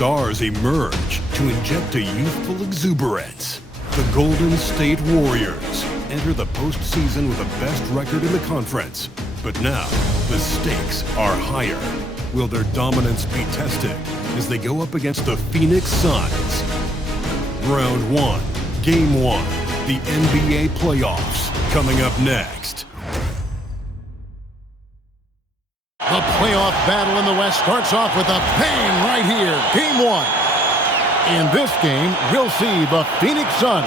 stars emerge to inject a youthful exuberance. The Golden State Warriors enter the postseason with the best record in the conference. But now, the stakes are higher. Will their dominance be tested as they go up against the Phoenix Suns? Round 1, Game 1, the NBA playoffs, coming up next. The playoff battle in the West starts off with a bang right here. Game 1. In this game, we'll see the Phoenix Suns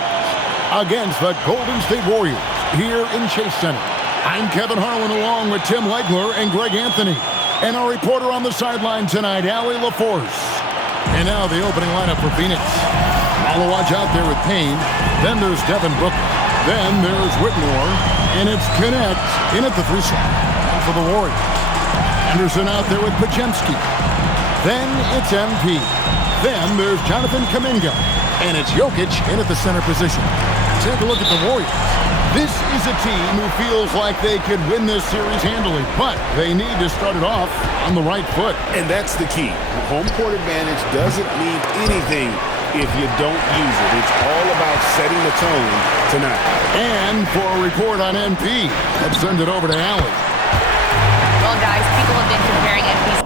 against the Golden State Warriors here in Chase Center. I'm Kevin Harlan along with Tim Legler and Greg Anthony. And our reporter on the sideline tonight, Allie LaForce. And now the opening lineup for Phoenix. Malawaj out there with Payne. Then there's Devin Booker. Then there's Whitmore. And it's Connect in at the 3 slot. For the Warriors. Anderson out there with Pajemski. Then it's MP. Then there's Jonathan Kuminga. And it's Jokic in at the center position. Take a look at the Warriors. This is a team who feels like they could win this series handily, but they need to start it off on the right foot. And that's the key. Home court advantage doesn't mean anything if you don't use it. It's all about setting the tone tonight. And for a report on MP, let's send it over to Allie. Well, guys, people have been comparing MP's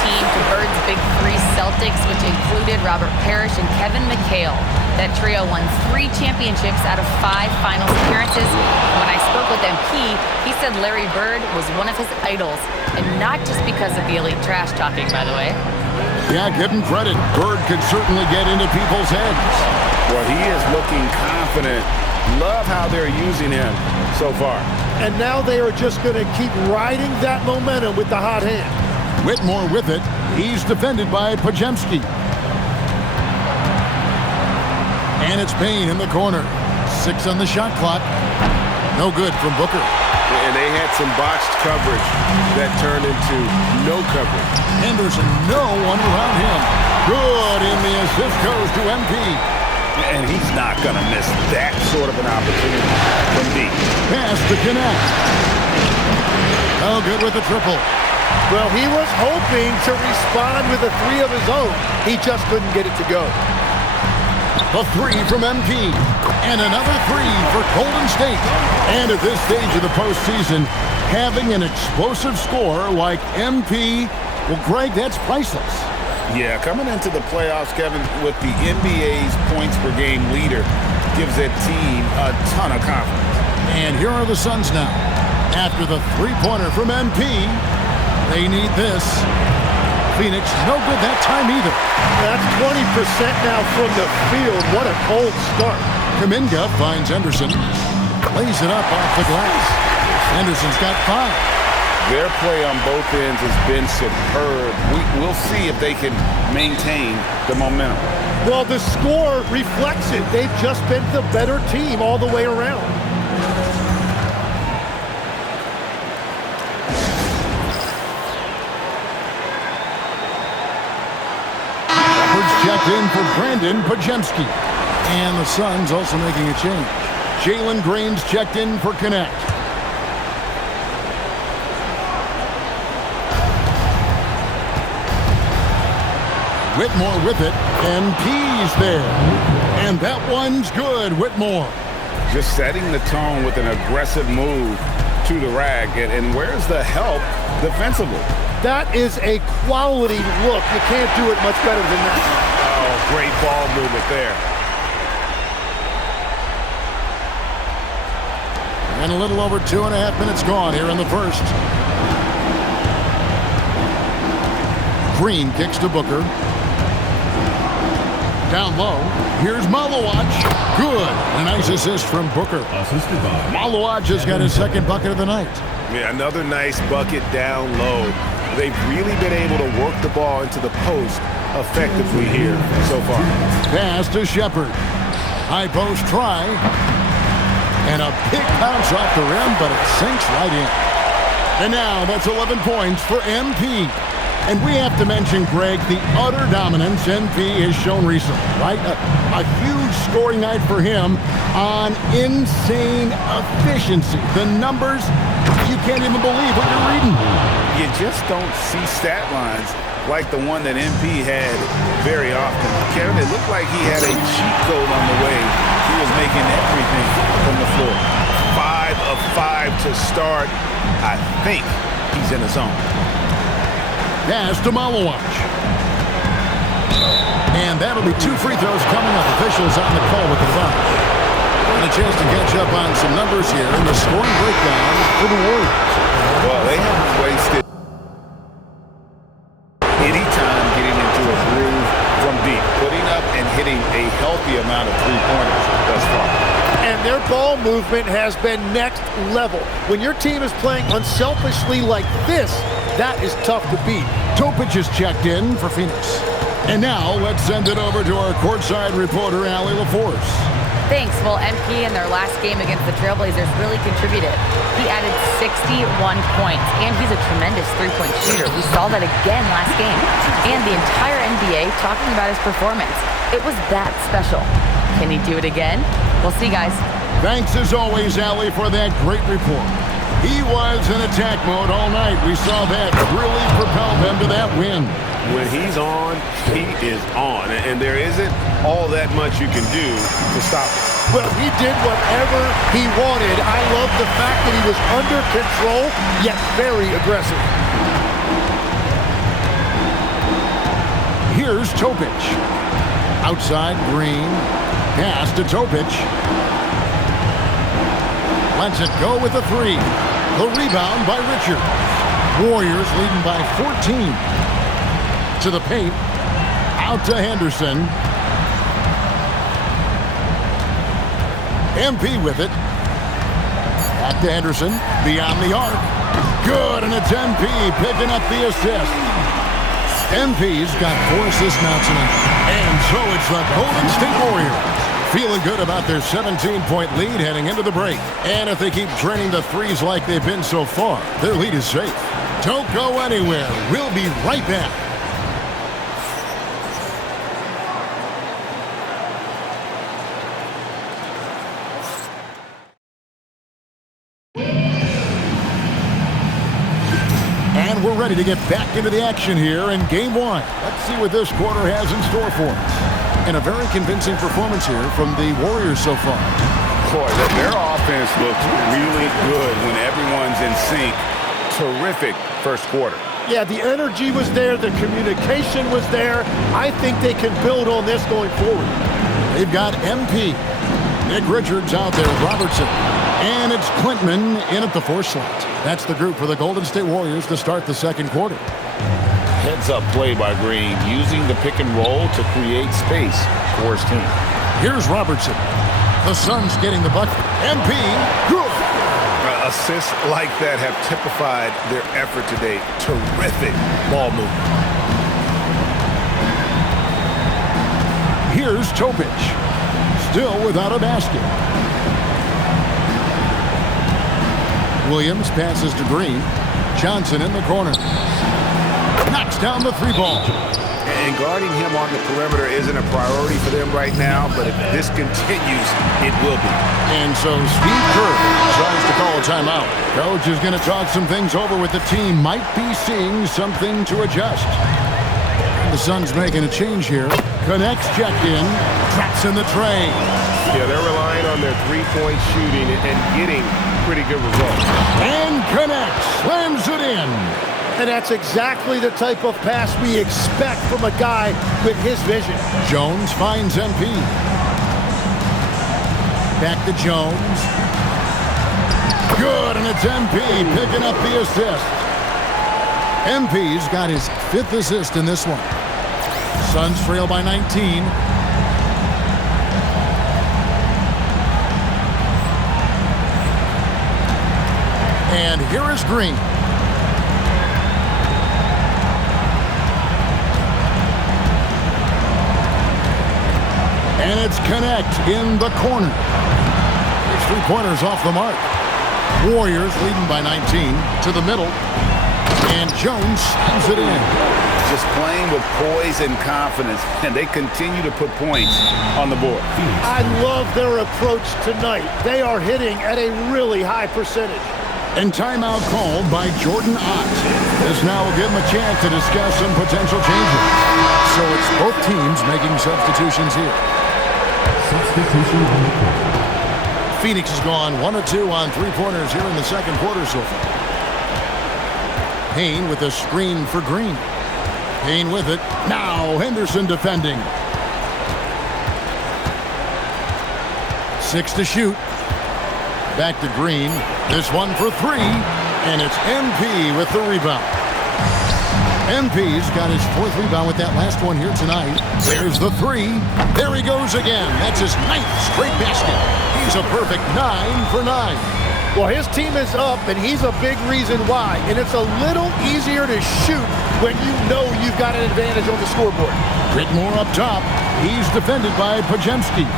team to Bird's Big Three Celtics, which included Robert Parrish and Kevin McHale. That trio won 3 championships out of 5 finals appearances. When I spoke with MP, he said Larry Bird was one of his idols, and not just because of the elite trash talking, by the way. Yeah, give him credit. Bird could certainly get into people's heads. Well, he is looking confident. Love how they're using him so far. And now they are just going to keep riding that momentum with the hot hand. Whitmore with it. He's defended by Pajemski. And it's Payne in the corner. 6 on the shot clock. No good from Booker. And they had some botched coverage that turned into no coverage. Henderson, no one around him. Good, and the assist goes to MP. And he's not going to miss that sort of an opportunity from deep. Pass to Connect. Oh, good with the triple. Well, he was hoping to respond with a 3 of his own. He just couldn't get it to go. A 3 from MP. And another 3 for Golden State. And at this stage of the postseason, having an explosive scorer like MP, well, Greg, that's priceless. Yeah, coming into the playoffs, Kevin, with the NBA's points per game leader gives that team a ton of confidence. And here are the Suns now. After the 3-pointer from MP, they need this. Phoenix, no good that time either. That's 20% now from the field. What a cold start. Kuminga finds Henderson. Lays it up off the glass. Henderson's got 5. Their play on both ends has been superb. We'll see if they can maintain the momentum. Well, the score reflects it. They've just been the better team all the way around. Checked in for Brandon Pajemski. And the Suns also making a change. Jalen Green's checked in for Connect. Whitmore with it, and P's there. And that one's good, Whitmore. Just setting the tone with an aggressive move to the rack. And where's the help defensively? That is a quality look. You can't do it much better than that. Oh, great ball movement there. And a little over 2.5 minutes gone here in the first. Green kicks to Booker. Down low. Here's Malawaj. Good. A nice assist from Booker. Malawaj has got his second bucket of the night. Yeah, another nice bucket down low. They've really been able to work the ball into the post effectively here so far. Pass to Shepard. High post try. And a big bounce off the rim, but it sinks right in. And now that's 11 points for MP. And we have to mention, Greg, the utter dominance MP has shown recently, right? A huge scoring night for him on insane efficiency. The numbers, you can't even believe what you're reading. You just don't see stat lines like the one that MP had very often. Kevin, it looked like he had a cheat code on the way. He was making everything from the floor. 5 of 5 to start. I think he's in the zone. Pass to Malawach. And that'll be 2 free throws coming up. Officials on the call with the foul. And a chance to catch up on some numbers here in the scoring breakdown for the Warriors. Well, they haven't wasted any time getting into a groove from deep, putting up and hitting a healthy amount of three-pointers thus far. And their ball movement has been next level. When your team is playing unselfishly like this, that is tough to beat. Topic is checked in for Phoenix. And now let's send it over to our courtside reporter, Allie LaForce. Thanks. Well, MP in their last game against the Trailblazers really contributed. He added 61 points, and he's a tremendous three-point shooter. We saw that again last game. And the entire NBA talking about his performance. It was that special. Can he do it again? We'll see, guys. Thanks as always, Allie, for that great report. He was in attack mode all night. We saw that really propel them to that win. When he's on, he is on. And there isn't all that much you can do to stop him. Well, he did whatever he wanted. I love the fact that he was under control, yet very aggressive. Here's Topic. Outside, Green. Pass to Topic. Lets it go with a 3. The rebound by Richard. Warriors leading by 14. To the paint. Out to Henderson. MP with it. Back to Henderson. Beyond the arc. Good, and it's MP picking up the assist. MP's got 4 assists now tonight. And so it's the Golden State Warriors. Feeling good about their 17-point lead heading into the break. And if they keep draining the threes like they've been so far, their lead is safe. Don't go anywhere. We'll be right back. And we're ready to get back into the action here in Game 1. Let's see what this quarter has in store for us. And a very convincing performance here from the Warriors so far. Boy, their offense looks really good when everyone's in sync. Terrific first quarter. Yeah, the energy was there. The communication was there. I think they can build on this going forward. They've got MP. Nick Richards out there with Robertson. And it's Clintman in at the 4 slot. That's the group for the Golden State Warriors to start the second quarter. Heads-up play by Green, using the pick and roll to create space for his team. Here's Robertson. The Suns getting the bucket. MP, good. Assists like that have typified their effort today. Terrific ball movement. Here's Topic. Still without a basket. Williams passes to Green. Johnson in the corner. Knocks down the 3 ball. And guarding him on the perimeter isn't a priority for them right now, but if this continues, it will be. And so Steve Kerr tries to call a timeout. Coach is going to talk some things over with the team. Might be seeing something to adjust. The Suns making a change here. Connects, checked in. Traps in the tray. Yeah, they're relying on their three-point shooting and getting pretty good results. And connects. Slams it in. And that's exactly the type of pass we expect from a guy with his vision. Jones finds MP. Back to Jones. Good, and it's MP picking up the assist. MP's got his 5th assist in this one. Suns trail by 19. And here is Green. And it's Connect in the corner. His 3-pointers off the mark. Warriors leading by 19 to the middle. And Jones sends it in. Just playing with poise and confidence, and they continue to put points on the board. I love their approach tonight. They are hitting at a really high percentage. And timeout called by Jordan Ott. This now will give him a chance to discuss some potential changes. So it's both teams making substitutions here. Substitution on the court. Phoenix has gone 1 of 2 on three-pointers here in the second quarter so far. Payne with a screen for Green. Payne with it. Now Henderson defending. 6 to shoot. Back to Green. This one for 3. And it's MP with the rebound. MP's got his 4th rebound with that last one here tonight. There's the 3. There he goes again. That's his 9th straight basket. He's a perfect 9 for 9. Well, his team is up, and he's a big reason why. And it's a little easier to shoot when you know you've got an advantage on the scoreboard. Whitmore up top. He's defended by Pajemski.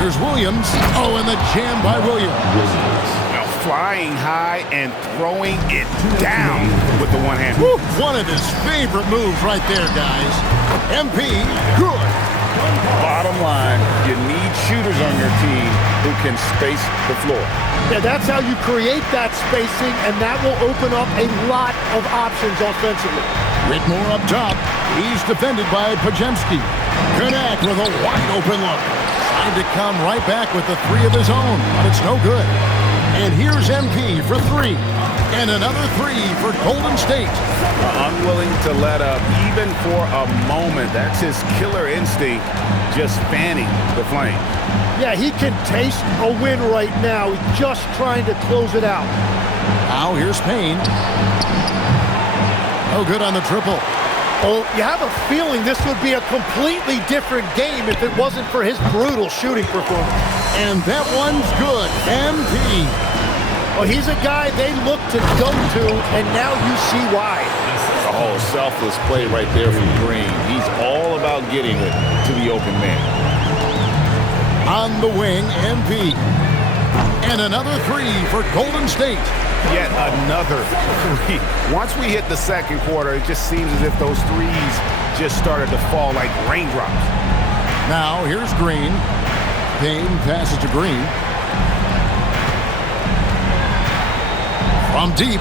Here's Williams. Oh, and the jam by Williams. Now flying high and throwing it down with the one hand. Woo, one of his favorite moves right there, guys. MP, good. Bottom line, you need shooters on your team who can space the floor. Yeah, that's how you create that spacing, and that will open up a lot of options offensively. Whitmore up top. He's defended by Pajemski. Connect with a wide open look. Trying to come right back with the 3 of his own, but it's no good. And here's MP for 3. And another 3 for Golden State. Unwilling to let up even for a moment. That's his killer instinct, just fanning the flame. Yeah, he can taste a win right now. He's just trying to close it out. Now here's Payne. No good on the triple. Well, you have a feeling this would be a completely different game if it wasn't for his brutal shooting performance. And that one's good. MP. Well, he's a guy they look to go to, and now you see why. Oh, selfless play right there from Green. He's all about getting it to the open man. On the wing, MP. And another 3 for Golden State. Yet another 3. Once we hit the second quarter, it just seems as if those threes just started to fall like raindrops. Now here's Green. Payne passes to Green. From deep.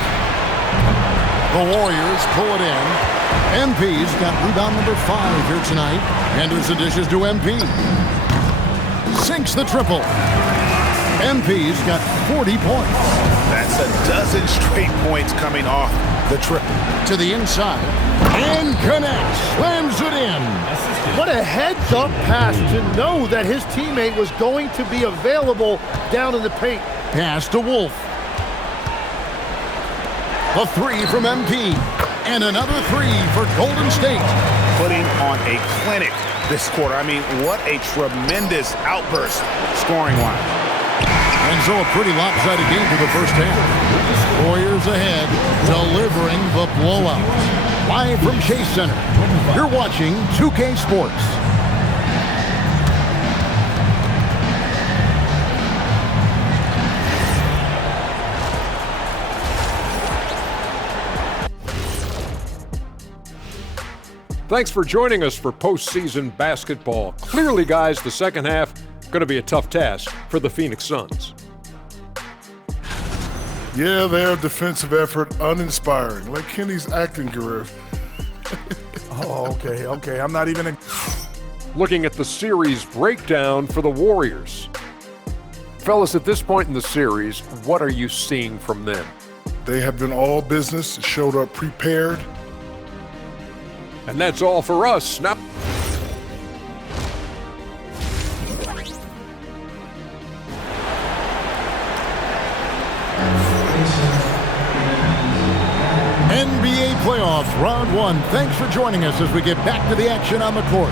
The Warriors pull it in. MP's got rebound number 5 here tonight. Henderson dishes to MP. Sinks the triple. MP's got 40 points. That's a dozen straight points coming off the triple. To the inside. And connects. Slams it in. What a heads-up pass to know that his teammate was going to be available down in the paint. Pass to Wolf. The 3 from MP. And another 3 for Golden State. Putting on a clinic this quarter. I mean, what a tremendous outburst scoring-wise. And so a pretty lopsided game for the first half. Warriors ahead, delivering the blowout. Live from Chase Center, you're watching 2K Sports. Thanks for joining us for postseason basketball. Clearly, guys, the second half going to be a tough task for the Phoenix Suns. Yeah, their defensive effort uninspiring, like Kenny's acting career. Oh, okay. I'm not even... Looking at the series breakdown for the Warriors. Fellas, at this point in the series, what are you seeing from them? They have been all business, showed up prepared. And that's all for us. Now, NBA playoffs, round 1. Thanks for joining us as we get back to the action on the court.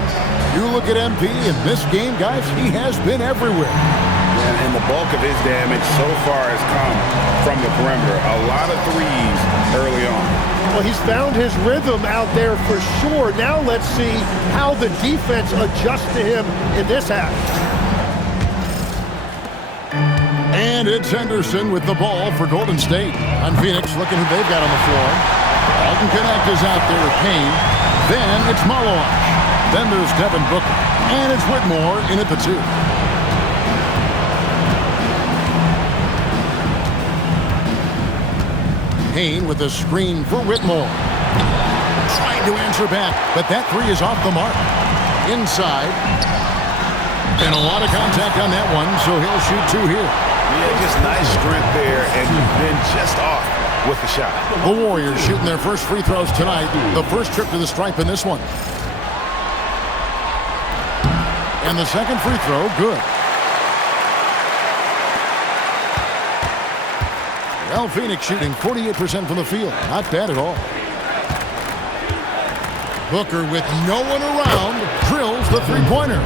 You look at MP in this game, guys, he has been everywhere. And the bulk of his damage so far has come from the perimeter. A lot of threes early on. Well, he's found his rhythm out there for sure. Now let's see how the defense adjusts to him in this half. And it's Henderson with the ball for Golden State. On Phoenix, looking who they've got on the floor. Alton Connect is out there with Payne. Then it's Malawach. Then there's Devin Booker. And it's Whitmore in at the 2. Payne with the screen for Whitmore. Trying to answer back, but that 3 is off the mark. Inside. And a lot of contact on that one, so he'll shoot 2 here. Yeah, just nice strength there, and then just off with the shot. The Warriors shooting their first free throws tonight. The first trip to the stripe in this one. And the second free throw, good. Well, Phoenix shooting 48% from the field. Not bad at all. Booker with no one around drills the three-pointer.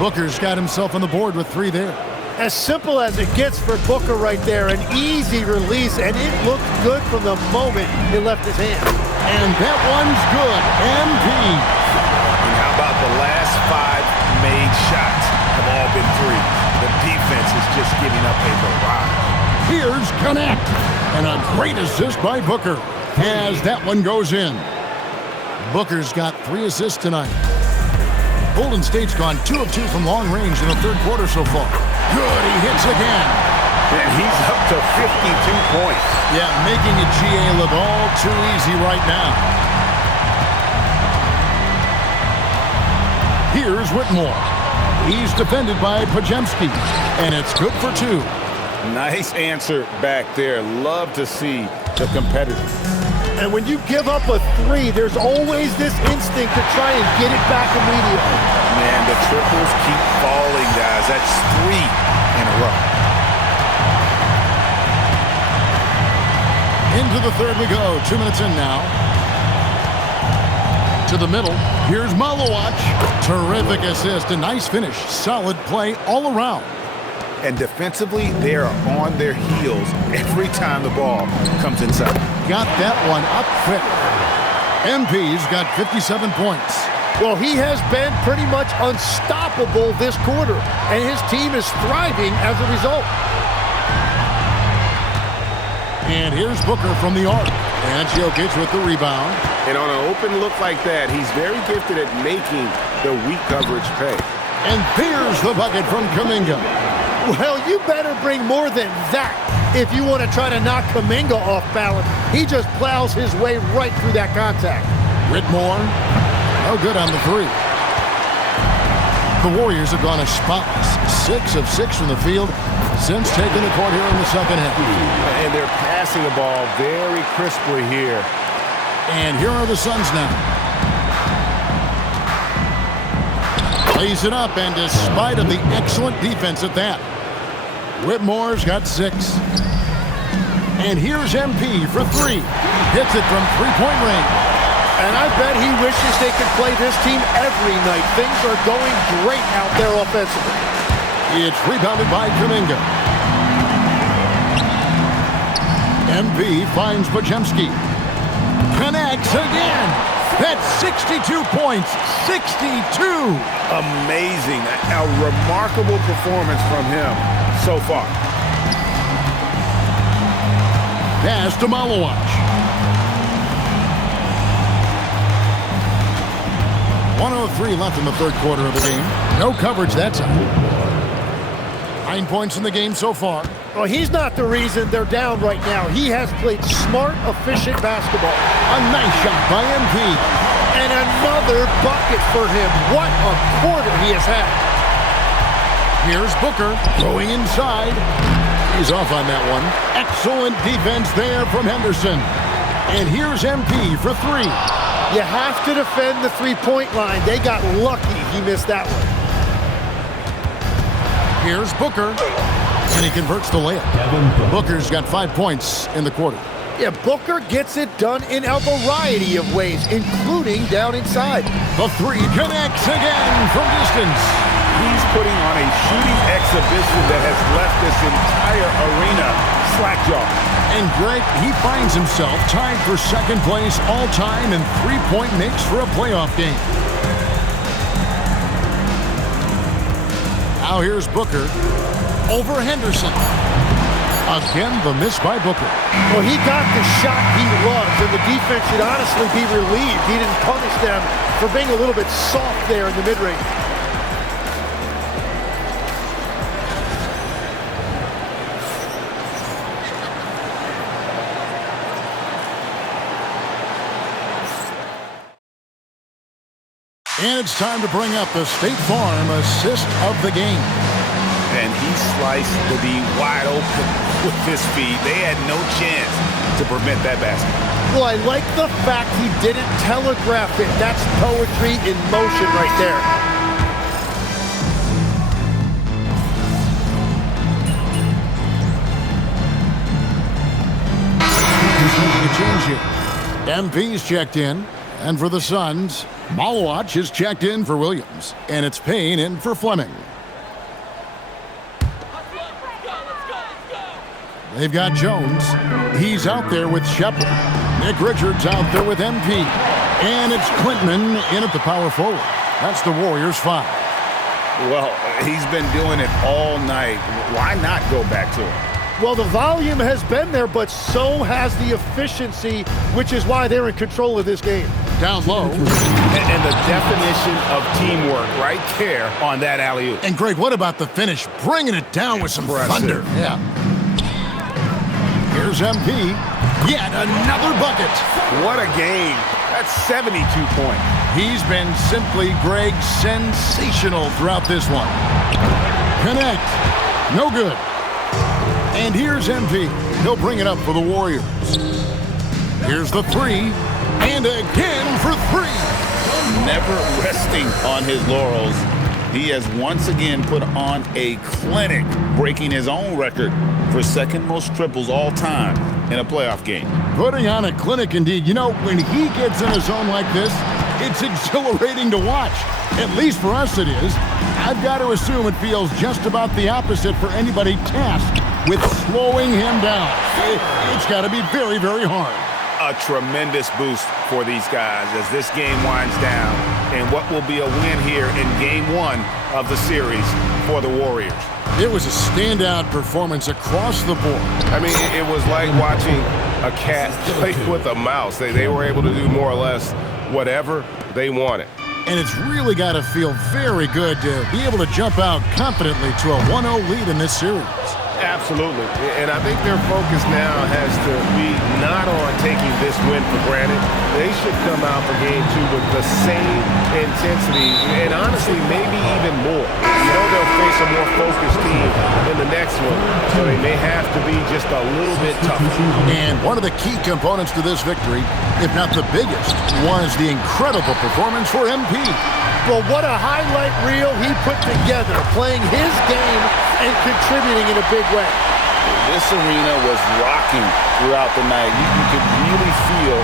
Booker's got himself on the board with 3 there. As simple as it gets for Booker right there. An easy release, and it looked good from the moment it left his hand. And that one's good. MP. And how about the last 5 made shots have all been 3? The defense is just giving up a barrage. Here's Connect. And a great assist by Booker as that one goes in. Booker's got 3 assists tonight. Golden State's gone 2 of 2 from long range in the third quarter so far. Good, he hits again. And he's up to 52 points. Yeah, making it GA look all too easy right now. Here's Whitmore. He's defended by Pajemski, and it's good for 2. Nice answer back there. Love to see the competitors. And when you give up a 3, there's always this instinct to try and get it back immediately. Man, the triples keep falling, guys. That's 3 in a row. Into the third we go. 2 minutes in now. To the middle. Here's Malawach. Terrific assist. A nice finish. Solid play all around. And defensively, they are on their heels every time the ball comes inside. Got that one up quick. MP's got 57 points. Well, he has been pretty much unstoppable this quarter, and his team is thriving as a result. And here's Booker from the arc. And Jokic with the rebound. And on an open look like that, he's very gifted at making the weak coverage pay. And there's the bucket from Kuminga. Well, you better bring more than that if you want to try to knock Kuminga off balance. He just plows his way right through that contact. Whitmore, no good on the 3. The Warriors have gone a spotless 6 of 6 from the field since taking the court here in the second half. And they're passing the ball very crisply here. And here are the Suns now. Lays it up, and despite of the excellent defense at that, Whitmore's got 6. And here's MP for 3. Hits it from three-point range. And I bet he wishes they could play this team every night. Things are going great out there offensively. It's rebounded by Kuminga. MP finds Pajemski. Connects again. That's 62 points. 62. Amazing. A remarkable performance from him so far. Pass to Malawach. 1:03 left in the third quarter of the game. No coverage that time. 9 points in the game so far. Well, he's not the reason they're down right now. He has played smart, efficient basketball. A nice shot by MP. And another bucket for him. What a quarter he has had. Here's Booker going inside. He's off on that one. Excellent defense there from Henderson. And here's MP for 3. You have to defend the three-point line. They got lucky he missed that one. Here's Booker. And he converts the layup. Booker's got 5 points in the quarter. Yeah, Booker gets it done in a variety of ways, including down inside. The 3 connects again from distance. He's putting on a shooting exhibition that has left this entire arena slack-jawed. And Greg, he finds himself tied for second place all-time in three-point makes for a playoff game. Now here's Booker over Henderson. Again, the miss by Booker. Well, he got the shot he loves, and the defense should honestly be relieved. He didn't punish them for being a little bit soft there in the mid-range. And it's time to bring up the State Farm assist of the game. And he sliced the D wide open with his feet. They had no chance to prevent that basket. Well, I like the fact he didn't telegraph it. That's poetry in motion right there. He's making a change here. MP's checked in. And for the Suns, Malawach is checked in for Williams. And it's Payne in for Fleming. They've got Jones. He's out there with Shepard. Nick Richards out there with MP. And it's Quintman in at the power forward. That's the Warriors' 5. Well, he's been doing it all night. Why not go back to him? Well, the volume has been there, but so has the efficiency, which is why they're in control of this game. Down low. And the definition of teamwork right there on that alley-oop. And Greg, what about the finish? Bringing it down with some thunder. Yeah. Here's MP. Yet another bucket. What a game. That's 72 points. He's been simply, Greg, sensational throughout this one. Connect. No good. And here's MP. He'll bring it up for the Warriors. Here's the 3. And again for 3. Never resting on his laurels. He has once again put on a clinic, breaking his own record for second most triples all time in a playoff game. Putting on a clinic indeed. You know, when he gets in a zone like this, it's exhilarating to watch. At least for us it is. I've got to assume it feels just about the opposite for anybody tasked with slowing him down. It's got to be very, very hard. A tremendous boost for these guys as this game winds down and what will be a win here in Game 1 of the series for the Warriors. It was a standout performance across the board. I mean, it was like watching a cat play with a mouse. They were able to do more or less whatever they wanted. And it's really got to feel very good to be able to jump out confidently to a 1-0 lead in this series. Absolutely. And I think their focus now has to be not on taking this win for granted. They should come out for Game 2 with the same intensity and honestly maybe even more. You know they'll face a more focused team in the next one, so they may have to be just a little bit tougher. And one of the key components to this victory, if not the biggest, was the incredible performance for MP. Well, what a highlight reel he put together, playing his game and contributing in a big way. This arena was rocking throughout the night. You could really feel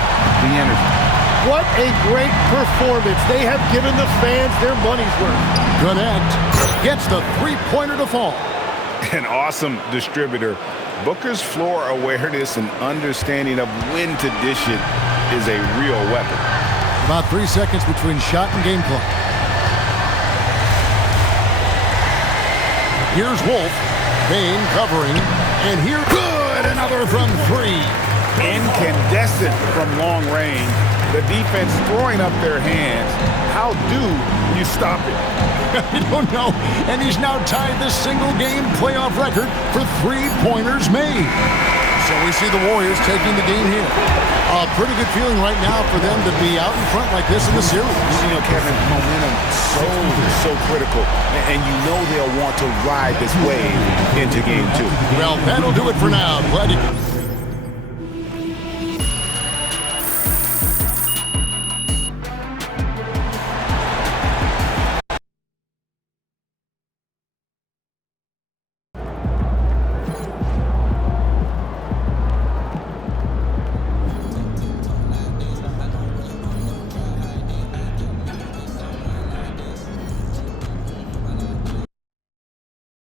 the energy. What a great performance. They have given the fans their money's worth. Connect. Gets the three-pointer to fall. An awesome distributor. Booker's floor awareness and understanding of when to dish it is a real weapon. About 3 seconds between shot and game clock. Here's Wolf. Payne covering. And here, good! Another from 3. Incandescent from long range. The defense throwing up their hands. How do you stop it? I don't know. And he's now tied the single-game playoff record for three-pointers made. So we see the Warriors taking the game here. A pretty good feeling right now for them to be out in front like this in the series. You know, Kevin, momentum so critical. And you know they'll want to ride this wave into Game 2. Well, that'll do it for now. Glad you...